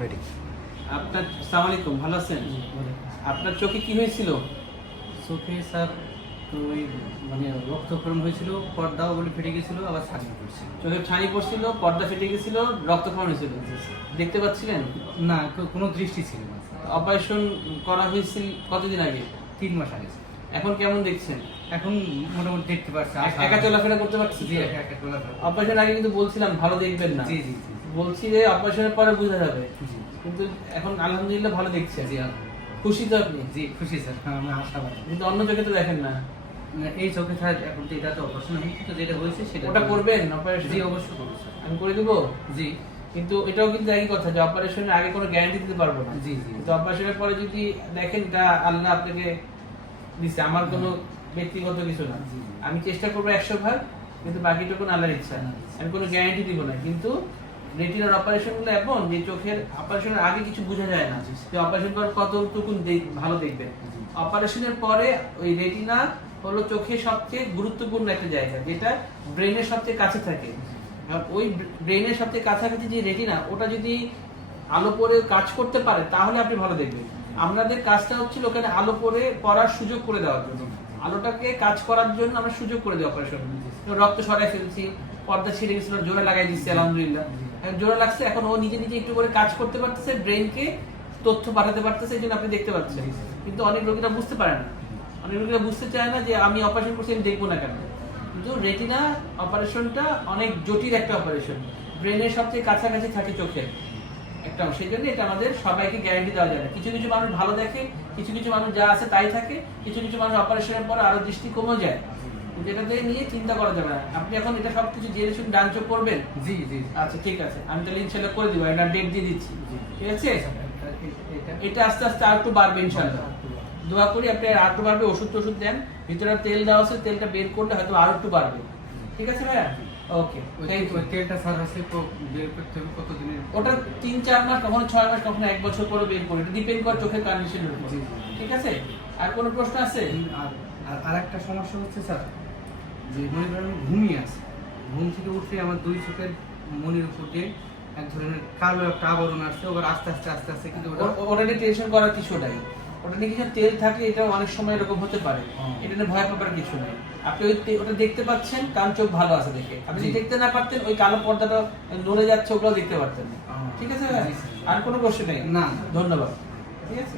Ready আপনার সালাম আলাইকুম ভালো আছেন? আপনার চোখে কি হয়েছিল? চোখে স্যার ওই মানে রক্তক্ষরণ হয়েছিল পর্দাও বলে ফেটে গেছিল আবার ছাড়িয়ে পড়ছিল। চোখে ছানি পড়ছিল পর্দা ফেটে গেছিল রক্তক্ষরণ হয়েছিল। দেখতে পাচ্ছিলেন? না কোনো দৃষ্টি ছিল না অপারেশন করা হয়েছিল কতদিন আগে? তিন মাস আগে এখন কেমন দেখছেন? এখন মোটামুটি দেখতে পাচ্ছি একা চলাফেরা করতে পারছি জি একা চলাফেরা অপারেশন আগে কিন্তু বলছিলাম ভালো দেখবেন না। জি জি জি। বলছি যে অপারেশনের পরে বোঝা যাবে। কিন্তু এখন আলহামদুলিল্লাহ ভালো দেখছেন জি। খুশি তো আপনি? জি খুশি স্যার। হ্যাঁ আমি আশাবাদী। কিন্তু অন্য চোখে তো দেখেন না। না, এই চোখে স্যার এখন তো এটা তো অপারেশন হয়েছে তো যেটা হয়েছে সেটা ওটা করবেন অপারেশন জি অবশ্যই করব স্যার। আমি করে দেবো? জি। কিন্তু এটাও কিন্তু একই কথা যে অপারেশনের আগে কোনো গ্যারান্টি দিতে পারব না। জি জি। কিন্তু অপারেশনের পরে যদি দেখেন এটা আল্লাহ আপনাকে দিচ্ছে আমার কোনো ব্যক্তিগত কিছু না। আমি চেষ্টা করব একশো ভাগ কিন্তু বাকিটুকু আল্লাহর ইচ্ছা। আল্লাহর ইচ্ছা। আমি কোনো গ্যারান্টি দিব না। কিন্তু রেটিনার এমন যে চোখের অপারেশনের আগে কিছু বোঝা যায় না। যে অপারেশন পর কতটুকু ভালো দেখবেন। অপারেশনের পরে ওই রেটিনা হলো চোখের সবচেয়ে গুরুত্বপূর্ণ একটা জায়গা যেটা ব্রেনের সবচেয়ে কাছে থাকে। ওই ব্রেনের সবচেয়ে কাছাকাছি যে রেটিনা ওটা যদি আলো পড়ে কাজ করতে পারে তাহলে আপনি ভালো দেখবেন। আমাদের কাজটা হচ্ছিল ওখানে আলো পরে পড়ার সুযোগ করে দেওয়ার জন্য। আলোটাকে কাজ করার জন্য আমরা সুযোগ করে দিই অপারেশন রক্ত সরাই ফেলছি, পর্দা ছিঁড়ে গেছিল, জোরে লাগাই দিচ্ছি, আলহামদুলিল্লাহ। জোরে লাগছে, এখন ও নিজে নিজে একটু করে কাজ করতে পারতেছে ব্রেনকে তথ্য পাঠাতে পারতেছে, এই জন্য আপনি দেখতে পাচ্ছেন। কিন্তু অনেক রোগীরা বুঝতে পারে না। অনেক রোগীরা বুঝতে চায় না যে আমি অপারেশন করছি, আমি দেখব না কেন। কিন্তু রেটিনা অপারেশনটা অনেক জটিল একটা অপারেশন ব্রেনের সবচেয়ে কাছাকাছি থাকে চোখের একটা, সেই জন্য এটা আমাদের সবাইকে গ্যারান্টি দেওয়া যায় না। কিছু কিছু মানুষ ভালো দেখে, কিছু কিছু মানুষ যা আছে তাই থাকে, কিছু কিছু মানুষ অপারেশনের পর আরও দৃষ্টি কমে যায়। এটাতে নিয়ে চিন্তা করা যাবে না। আপনি এখন এটা সবকিছু জেনে শুনে ডান চোখ করবেন? জি জি। আচ্ছা ঠিক আছে। আমি তাহলে ইনশাল্লাহ করে দিব একটা ডেট দিয়ে দিচ্ছি। ঠিক আছে? এটা- এটা- এটা। আস্তে আস্তে আর একটু বাড়বে ইনশাল্লাহ দোয়া করি আপনি আর একটু বাড়বে ওষুধ টষুধ দেন। ভিতরে তেল দেওয়া আছে তেলটা বের করলে হয়তো আরও একটু বাড়বে। ঠিক আছে ভাইয়া? ওকে তেলটা স্যার বের করতে হবে কতদিনের ওটা তিন চার মাস কখনো ছয় মাস কখনো এক বছর পরে বের করে এটা ডিপেন্ড করে চোখের কন্ডিশনের উপর। ঠিক আছে? আর কোনো প্রশ্ন আছে? আর আর আরেকটা সমস্যা হচ্ছে স্যার যে মনে করেন আমি ঘুমিয়ে আছি। ঘুম থেকে উঠে আমার দুই চোখের মনির উপর দিয়ে এক ধরনের কালো একটা আবরণ আসছে ওবার আস্তে আস্তে আস্তে আস্তে কিন্তু ওটা নিয়ে টেনশন করার কিছু নাই। ওটা নিয়ে কিছু তেল থাকলে এটা অনেক সময় এরকম হতে পারে। এটা নিয়ে ভয় পাবার কিছু নাই। আপনি ওই ওটা দেখতে পাচ্ছেন কারণ চোখ ভালো আছে দেখে। আপনি যদি দেখতে না পারতেন ওই কালো পর্দাটা নড়ে যাচ্ছে ওগুলো দেখতে পারতেন ঠিক আছে। আর কোনো প্রশ্ন নেই? না। ধন্যবাদ। ঠিক আছে?